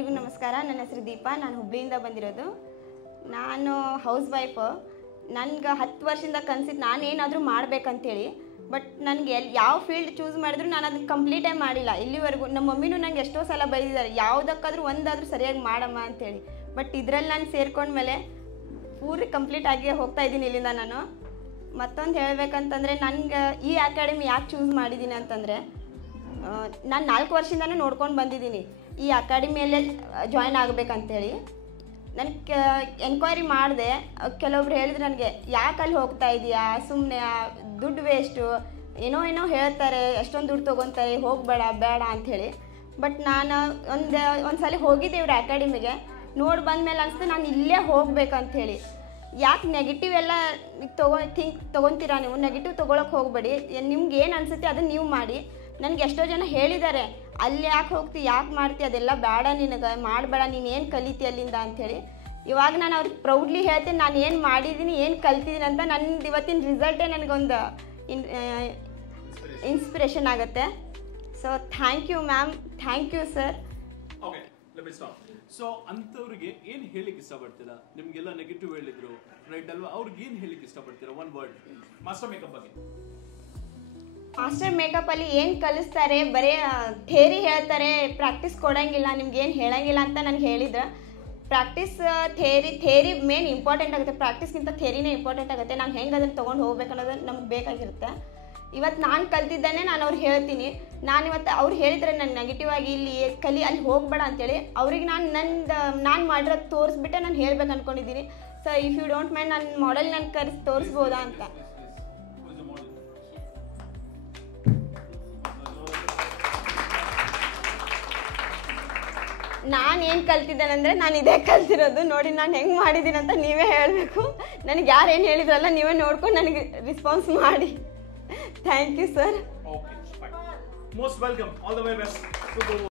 ಎಲ್ರಿಗೂ ನಮಸ್ಕಾರ. ನನ್ನ ಹೆಸರು ದೀಪಾ. ನಾನು ಹುಬ್ಳಿಯಿಂದ ಬಂದಿರೋದು. ನಾನು ಹೌಸ್ ವೈಫು. ನನಗೆ 10 ವರ್ಷದಿಂದ ಕನಸಿತ್ತು ನಾನೇನಾದರೂ ಮಾಡಬೇಕಂತೇಳಿ. ಬಟ್ ನನಗೆ ಯಾವ ಫೀಲ್ಡ್ ಚೂಸ್ ಮಾಡಿದ್ರು ನಾನು ಅದನ್ನು ಕಂಪ್ಲೀಟೇ ಮಾಡಿಲ್ಲ ಇಲ್ಲಿವರೆಗೂ. ನಮ್ಮ ಮಮ್ಮಿನೂ ನಂಗೆ ಎಷ್ಟೋ ಸಲ ಬೈದಿದ್ದಾರೆ, ಯಾವುದಕ್ಕಾದ್ರೂ ಒಂದಾದರೂ ಸರಿಯಾಗಿ ಮಾಡಮ್ಮ ಅಂತೇಳಿ. ಬಟ್ ಇದರಲ್ಲಿ ನಾನು ಸೇರ್ಕೊಂಡ್ಮೇಲೆ ಪೂರ್ತಿ ಕಂಪ್ಲೀಟ್ ಆಗಿ ಹೋಗ್ತಾ ಇದ್ದೀನಿ ಇಲ್ಲಿಂದ ನಾನು. ಮತ್ತೊಂದು ಹೇಳಬೇಕಂತಂದರೆ ನನಗೆ ಈ ಅಕಾಡೆಮಿ ಯಾಕೆ ಚೂಸ್ ಮಾಡಿದ್ದೀನಿ ಅಂತಂದರೆ, ನಾನು 4 ವರ್ಷದಿಂದನೂ ನೋಡ್ಕೊಂಡು ಬಂದಿದ್ದೀನಿ ಈ ಅಕಾಡೆಮಿಯಲ್ಲೇ ಜಾಯ್ನ್ ಆಗಬೇಕಂತೇಳಿ. ನನಗೆ ಎನ್ಕ್ವೈರಿ ಮಾಡಿದೆ. ಕೆಲವೊಬ್ರು ಹೇಳಿದ್ರು ನನಗೆ, ಯಾಕೆ ಅಲ್ಲಿ ಹೋಗ್ತಾ ಇದೆಯಾ, ಸುಮ್ಮನೆ ದುಡ್ಡು ವೇಸ್ಟು, ಏನೋ ಹೇಳ್ತಾರೆ, ಎಷ್ಟೊಂದು ದುಡ್ಡು ತೊಗೊತಾರೆ, ಹೋಗಬೇಡ ಬೇಡ ಅಂಥೇಳಿ. ಬಟ್ ನಾನು ಒಂದು ಸಲ ಹೋಗಿದ್ದೆ ಇವ್ರ ಅಕಾಡೆಮಿಗೆ. ನೋಡಿ ಬಂದಮೇಲೆ ಅನಿಸ್ತು ನಾನು ಇಲ್ಲೇ ಹೋಗ್ಬೇಕಂಥೇಳಿ. ಯಾಕೆ ನೆಗೆಟಿವ್ ಎಲ್ಲ ತೊಗೊತೀರಾ ನೀವು? ನೆಗೆಟಿವ್ ತೊಗೊಳಕ್ಕೆ ಹೋಗಬೇಡಿ. ನಿಮ್ಗೆ ಏನು ಅನಿಸುತ್ತೆ ಅದನ್ನು ನೀವು ಮಾಡಿ. ನನಗೆ ಎಷ್ಟೋ ಜನ ಹೇಳಿದ್ದಾರೆ, ಅಲ್ಲಿ ಯಾಕೆ ಹೋಗ್ತಿ, ಯಾಕೆ ಮಾಡ್ತಿ, ಅದೆಲ್ಲ ಬೇಡ, ನಿನಗೆ ಮಾಡಬೇಡ, ನೀನು ಏನು ಕಲಿತಿ ಅಲ್ಲಿಂದ ಅಂಥೇಳಿ. ಇವಾಗ ನಾನು ಅವ್ರಿಗೆ ಪ್ರೌಡ್ಲಿ ಹೇಳ್ತೀನಿ ನಾನು ಏನು ಮಾಡಿದ್ದೀನಿ, ಏನು ಕಲ್ತಿದ್ದೀನಿ ಅಂತ. ನಂದು ಇವತ್ತಿನ ರಿಸಲ್ಟೇ ನನಗೊಂದು ಇನ್ಸ್ಪಿರೇಷನ್ ಆಗುತ್ತೆ. So thank you ma'am, thank you sir. Okay, let me stop. So ಅಂಥವ್ರಿಗೆ ಏನು ಹೇಳಿಕ್ಕೆ ಇಷ್ಟಪಡ್ತೀರಾ? ನಿಮಗೆಲ್ಲ ನೆಗೆಟಿವ್ ಹೇಳಿದ್ರು ರೈಟ್ ಅಲ್ವಾ? ಅವ್ರಿಗೆ ಏನು ಹೇಳಿಕ್ಕೆ ಇಷ್ಟಪಡ್ತೀರಾ? ಒನ್ ವರ್ಡ್ ಮಾಸ್ಟರ್ ಮೇಕಪ್ ಬಗ್ಗೆ. ಮಾಸ್ಟರ್ ಮೇಕಪ್ಪಲ್ಲಿ ಏನು ಕಲಿಸ್ತಾರೆ, ಬರೀ ಥೇರಿ ಹೇಳ್ತಾರೆ, ಪ್ರಾಕ್ಟೀಸ್ ಕೊಡೋಂಗಿಲ್ಲ, ನಿಮ್ಗೆ ಏನು ಹೇಳೋಂಗಿಲ್ಲ ಅಂತ ನನಗೆ ಹೇಳಿದ್ರು. ಪ್ರಾಕ್ಟೀಸ್ ಥೇರಿ ಮೇನ್ ಇಂಪಾರ್ಟೆಂಟ್ ಆಗುತ್ತೆ. ಪ್ರಾಕ್ಟೀಸ್ಗಿಂತ ಥೇರಿನೇ ಇಂಪಾರ್ಟೆಂಟ್ ಆಗುತ್ತೆ. ನಾವು ಹೆಂಗೆ ಅದನ್ನು ತೊಗೊಂಡು ಹೋಗ್ಬೇಕು ಅನ್ನೋದು ನಮ್ಗೆ ಬೇಕಾಗಿರುತ್ತೆ. ಇವತ್ತು ನಾನು ಕಲ್ತಿದ್ದಾನೆ ನಾನು ಅವ್ರಿಗೆ ಹೇಳ್ತೀನಿ. ನಾನು ಇವತ್ತು ಅವ್ರು ಹೇಳಿದ್ರೆ ನಾನು ನೆಗೆಟಿವ್ ಆಗಿ ಇಲ್ಲಿ ಅಲ್ಲಿ ಹೋಗಬೇಡ ಅಂತೇಳಿ ಅವ್ರಿಗೆ ನಾನು ಮಾಡಿರೋದು ತೋರಿಸ್ಬಿಟ್ಟೆ ನಾನು ಹೇಳ್ಬೇಕು ಅಂದ್ಕೊಂಡಿದ್ದೀನಿ. So if you don't mind ನನ್ನ ಮಾಡೆಲ್ ನಾನು ಕರೆಸಿ ತೋರಿಸ್ಬೋದಾ ಅಂತ. ನಾನು ಏನು ಕಲ್ತಿದ್ದೇನೆ ಅಂದರೆ, ನಾನು ಇದೇ ಕಲ್ತಿರೋದು. ನೋಡಿ ನಾನು ಹೆಂಗೆ ಮಾಡಿದ್ದೀನಿ ಅಂತ ನೀವೇ ಹೇಳಬೇಕು. ನನಗೆ ಯಾರು ಏನು ಹೇಳಿದ್ರಲ್ಲ ನೀವೇ ನೋಡ್ಕೊಂಡು ನನಗೆ ರೆಸ್ಪಾನ್ಸ್ ಮಾಡಿ. Thank you sir. Okay, most welcome, all the way best.